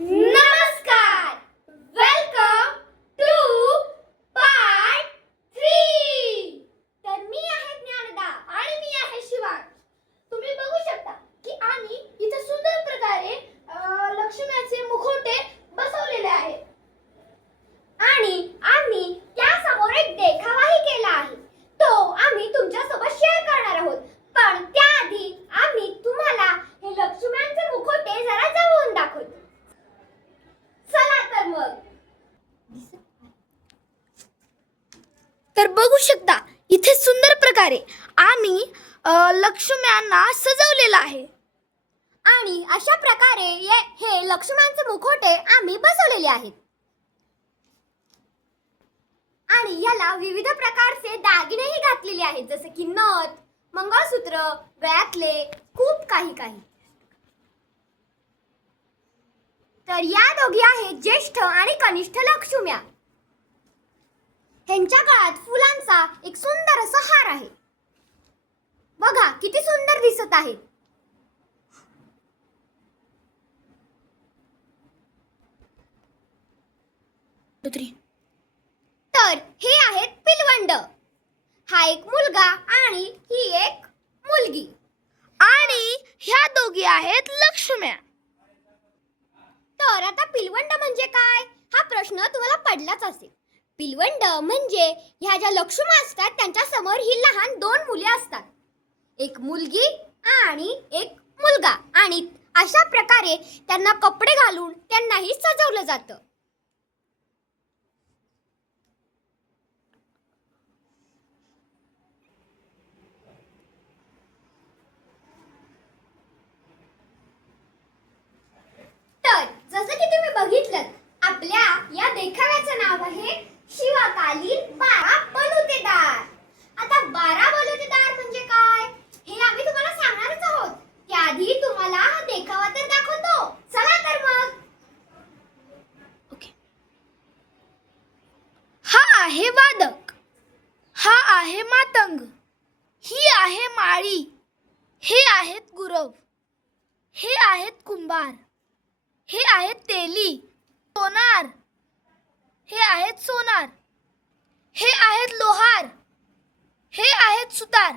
नमस्कार. Welcome to part 3. तर मी आहे ज्ञानदा आणि मी आहे शिवांश. तुम्ही बघू शकता की आम्ही इथे सुंदर प्रकारे लक्ष्म्याचे मुखवटे बसवलेले आहेत आणि आम्ही त्यासमोर एक देखावाही केला आहे. तो आम्ही तुमच्यासोबत शेअर करणार आहोत. पण त्याआधी आम्ही तुम्हाला हे लक्ष्म्यांचे मुखवटे जरा जवळून दाखवतो. चला तर मग. तर बघू शकता इथे सुंदर प्रकारे आम्ही लक्ष्म्यांना सजवलेलं आहे आणि अशा प्रकारे हे लक्ष्म्यांचे मुखवटे आम्ही बसवलेले आहेत आणि याला विविध प्रकारचे दागिनेही घातलेले आहेत, जसे की नथ, मंगळसूत्र, गळ्यातले खूप काही. तर या दोघी आहेत ज्येष्ठ आणि कनिष्ठ लक्ष्म्या. ह्यांच्या गळ्यात फुलांचा एक सुंदर असा हार आहे. बघा किती सुंदर दिसत आहे. तर हे आहेत पिलवंड. हा एक मुलगा आणि ही एक मुलगी आणि ह्या दोघी आहेत लक्ष्म्या. तर आता पिलवंड म्हणजे काय हा प्रश्न तुम्हाला पडलाच असेल. पिलवंड म्हणजे ह्या ज्या लक्ष्म्या असतात त्यांच्या समोर ही लहान दोन मुले असतात, एक मुलगी आणि एक मुलगा, आणि अशा प्रकारे त्यांना कपडे घालून त्यांनाही सजवलं जातं. तर जसं की तुम्ही बघितलं, आपल्या या देखाव्याचं नाव आहे शिवाकालीन 12 बलुतेदार. आता 12 बलुतेदार म्हणजे काय हे आम्ही तुम्हाला सांगणारच आहोत. त्याआधी तुम्हाला हा देखावा तर दाखवतो. चला तर मग. हा आहे वादक, हा आहे मातंग, ही आहे माळी, हे आहेत गुरव, हे आहेत कुंभार, हे आहेत तेली, सोनार, हे आहेत सोनार, हे आहेत लोहार, हे आहेत सुतार,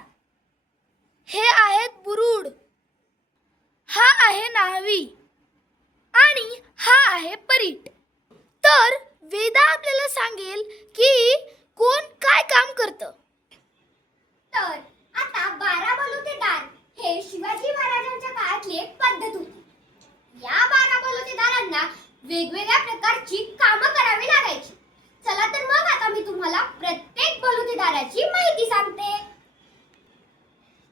हे आहेत बुरुड, हा आहे न्हावी आणि हा आहे परीट. तर वेदा आपल्याला सांगेल की कोण काय काम करतं. तर आता 12 बलुतेदार हे शिवाजी महाराजांच्या काळातली एक पद्धत होती. या 12 बलुतेदारांना वेगवेगळ्या प्रकारची कामं करावी लागायची. चला तर मग आता मी तुम्हाला प्रत्येक बलुतेदाराची माहिती सांगते.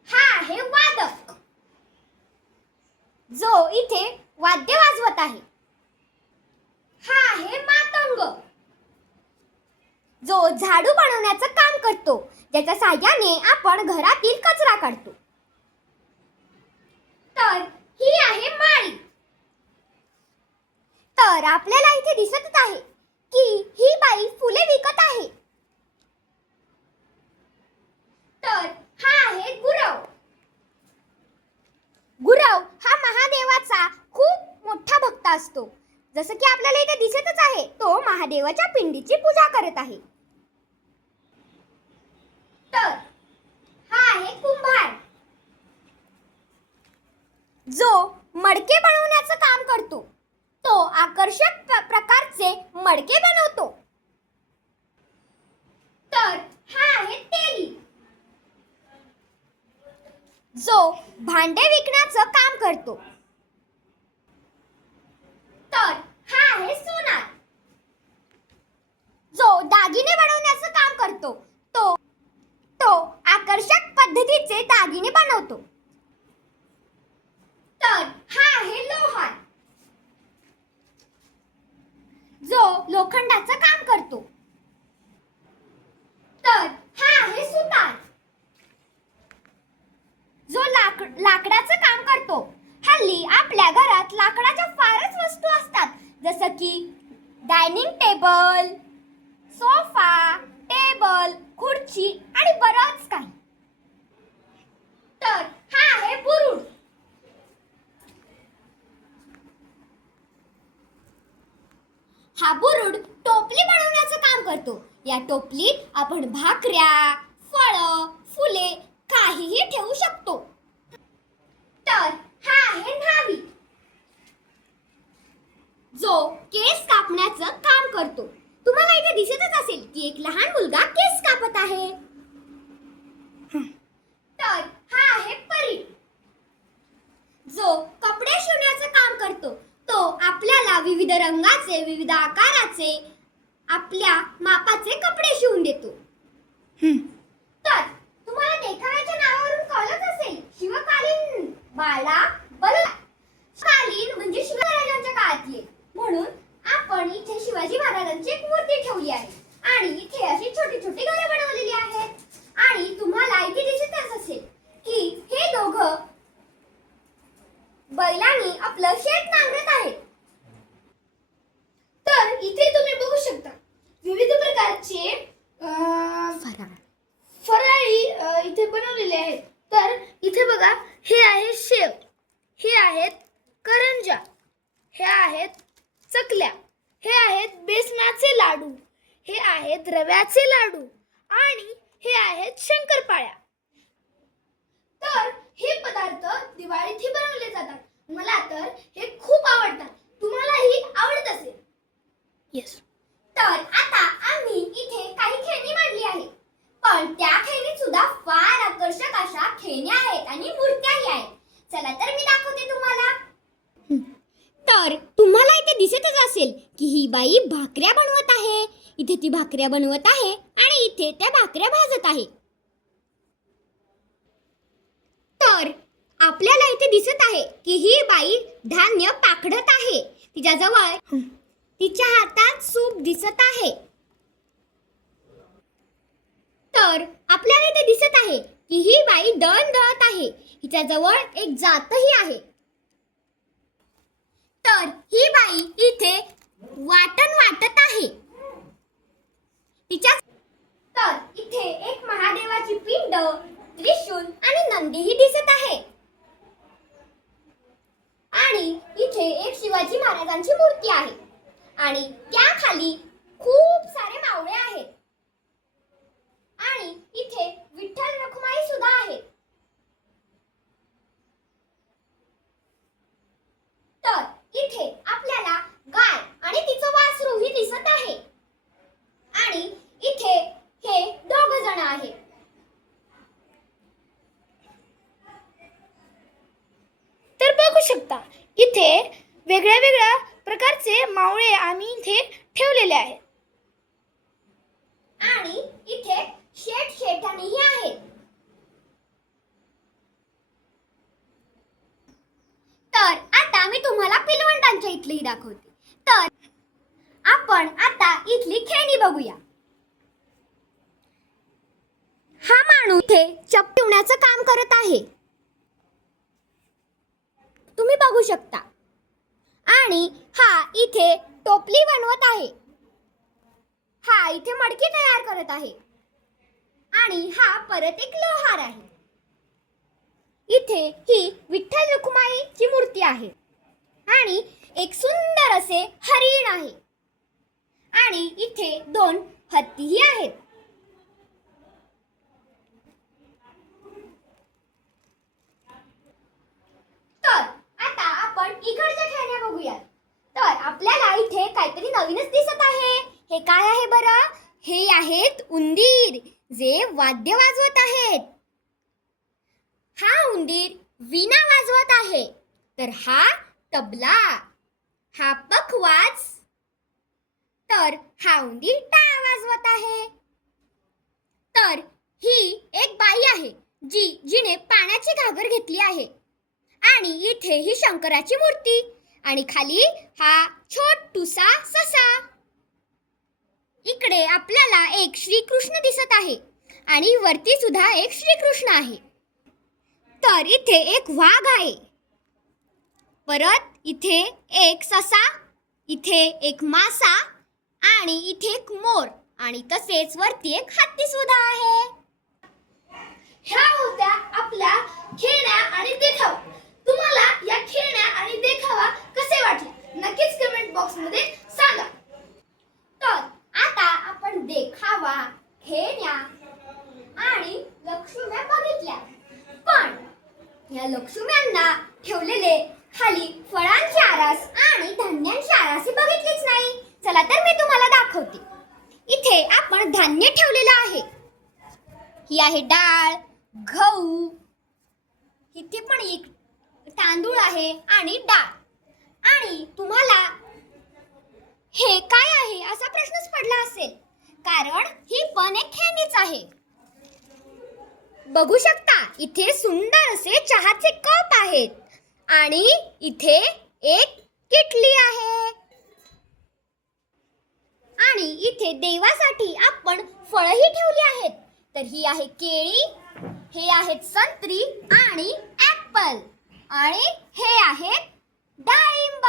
हा आहे वादक, जो इथे वाद्य वाजवत आहे. हा आहे मातंग, जो झाडू बनवण्याचं काम करतो, ज्याच्या साहाय्याने आपण घरातील कचरा काढतो. तर ही आहे माळी. तर आपल्याला इथे दिसतच आहे की ही बाई फुले विकत आहे. तर हा आहे गुरव. गुरव हा महादेवाचा खूप मोठा भक्त असतो. जसं की आपल्याला इथे दिसतच आहे, तो महादेवाच्या पिंडीची पूजा करत आहे. तर हा आहे कुंभार, जो मडके बनवण्याचं काम करतो. तो आकर्षक प्रकारचे मडके बनवतो. तर हा आहे तेली, जो भांडे विकण्याचं काम करतो. तर हा आहे सोनार, जो दागिने बनवण्याचं काम करतो. तो आकर्षक पद्धतीचे दागिने बनवतो. तर हा आहे लोहार, जो लोखंडाचं काम करतो. तर हा आहे सुतार, जो लाकडाचं काम करतो. हल्ली आपल्या घरात लाकडाच्या फारच वस्तू असतात, जसं की डायनिंग टेबल, सोफा, टेबल, खुर्ची आणि बरंच काही. तर हा आहे बुरुड, हा बुरुड टोपली बनवण्याचं काम करतो. या टोपलीत आपण भाकऱ्या, फळं, फुले काहीही ठेवू शकतो. तर हा आहे न्हावी, जो केस कापण्याचं काम करतो. तुम्हाला इथे दिसतच असेल की एक लहान मुलगा केस कापत आहे. तर हा आहे परी, जो कपडे शिवण्याचं काम करतो. तो आपल्याला विविध रंगाचे, विविध आकाराचे, आपल्या मापाचे कपडे शिवून देतो. तर तुम्हाला देखाव्याच्या नावावरून कळत असेल, शिवकालीन बाळा बलुदा. कालीन म्हणजे शिवाजी महाराजांच्या काळातली, म्हणून आपण इथे शिवाजी महाराजांची एक मूर्ती ठेवली आहे आणि इथे अशी छोटी छोटी घरे बनवलेली आहेत. आणि तुम्हाला इथे दिसतच असेल की हे दोघं बैलांनी आपलं शेत नांगरत आहेत. तर इथे तुम्ही बघू शकता विविध प्रकारचे फराळी इथे बनवलेले आहेत. तर इथे बघा, हे आहे शेव, हे आहेत करंजा, हे आहेत चकल्या, हे आहेत बेसनाचे लाडू, हे आहेत रव्याचे लाडू आणि हे आहेत शंकरपाळ्या. तर हे पदार्थ दिवाळीतही बनवले जातात. मला तर हे खूप आवडतात. तुम्हालाही आवडत असेल. येस. तर आता आम्ही इथे काही खेळणी मांडली आहे, पण त्या खेळणीत सुद्धा फार आकर्षक अशा खेळण्या आहेत आणि मूर्त्याही आहेत. चला तर मी दाखवते तुम्हाला. तर तुम्हाला इथे दिसतच असेल की ही बाई भाकऱ्या बनवत आहे. इथे ती भाकऱ्या बनवत आहे आणि इथे त्या भाकऱ्या भाजत आहे. तर आपल्याला इथे दिसत आहे की ही बाई धान्य पाखडत आहे. तिच्याजवळ तिच्या हातात सूप दिसत आहे. तर आपल्याला इथे दिसत आहे की ही बाई दळण दळत आहे. हिच्याजवळ एक जातही आहे. तर ही बाई इथे वाटण वाटत आहे. तिच्या तर इथे एक महादेवाची पिंड, त्रिशूल आणि नंदीही दिसत आहे. आणि इथे एक शिवाजी महाराजांची मूर्ती आहे आणि त्याखाली खूप सारे मावळे आहेत. आणि इथे विठ्ठल रखुमाई सुद्धा आहेत. तर इथे आपल्याला गाय आणि तिचं वासरूही दिसत आहे. आणि इथे हे दोघ जण आहेत. तर बघू शकता इथे वेगळ्या वेगळ्या प्रकारचे मावळे आम्ही इथे ठेवलेले आहेत. आणि इथे शेठ शेठाणीही आहेत. तर आता मी तुम्हाला पिलवंडांच्या इथलीही दाखवते. तर आपण आता इथली खेळणी बघूया. हा माणूस इथे चप ठेवण्याचं काम करत आहे, तुम्ही बघू शकता. आणि हा इथे टोपली बनवत आहे. हा इथे मडकी तयार करत आहे. आणि हा परत एक लोहार आहे. इथे ही विठ्ठल रखुमाईची मूर्ती आहे आणि एक सुंदर असे हरिण आहे. आणि इथे 2 हत्तीही आहेत. तर आता आपण इकडच्या खेळण्या बघूया. तर आपल्याला इथे काहीतरी नवीनच दिसत आहे. हे काय आहे बरं? हे आहेत उंदीर, जे वाद्य वाजवत आहेत. हा उंदीर वीणा वाजवत आहे. तर हा तबला, हा पखवाज, तर हा उंदीर टाळ वाजवत आहे. तर ही एक बाई आहे जिने पाण्याची घागर घेतली आहे. आणि इथे ही शंकराची मूर्ती आणि खाली हा छोटूसा ससा. इकडे आपल्याला एक श्रीकृष्ण दिसत आहे आणि वरती सुद्धा एक श्रीकृष्ण आहे. तर इथे एक वाघ आहे. परत इथे एक ससा, इथे एक मासा आणि इथे एक मोर आणि तसेच वरती एक हत्ती सुद्धा आहे. ह्या होत्या आपल्या खेळण्या आणि देखावा. तुम्हाला या खेळण्या आणि देखावा कसे वाटले नक्कीच कमेंट बॉक्स मध्ये सांगा. धान्य ठेवलेलं आहे. ही आहे डाळ, गहू, इथे पण एक तांदूळ आहे आणि डाळ. आणि तुम्हाला हे काय आहे असा प्रश्नच पडला असेल, कारण ही पण एक खेळणीच आहे. बघू शकता इथे सुंदर असे चहाचे कप आहेत आणि इथे एक किटली आहे. आणि इथे देवासाठी आपण फळही ठेवली आहेत. तर ही आहे केळी, हे आहेत संत्री आणि ऍपल आणि हे आहेत डाळिंब.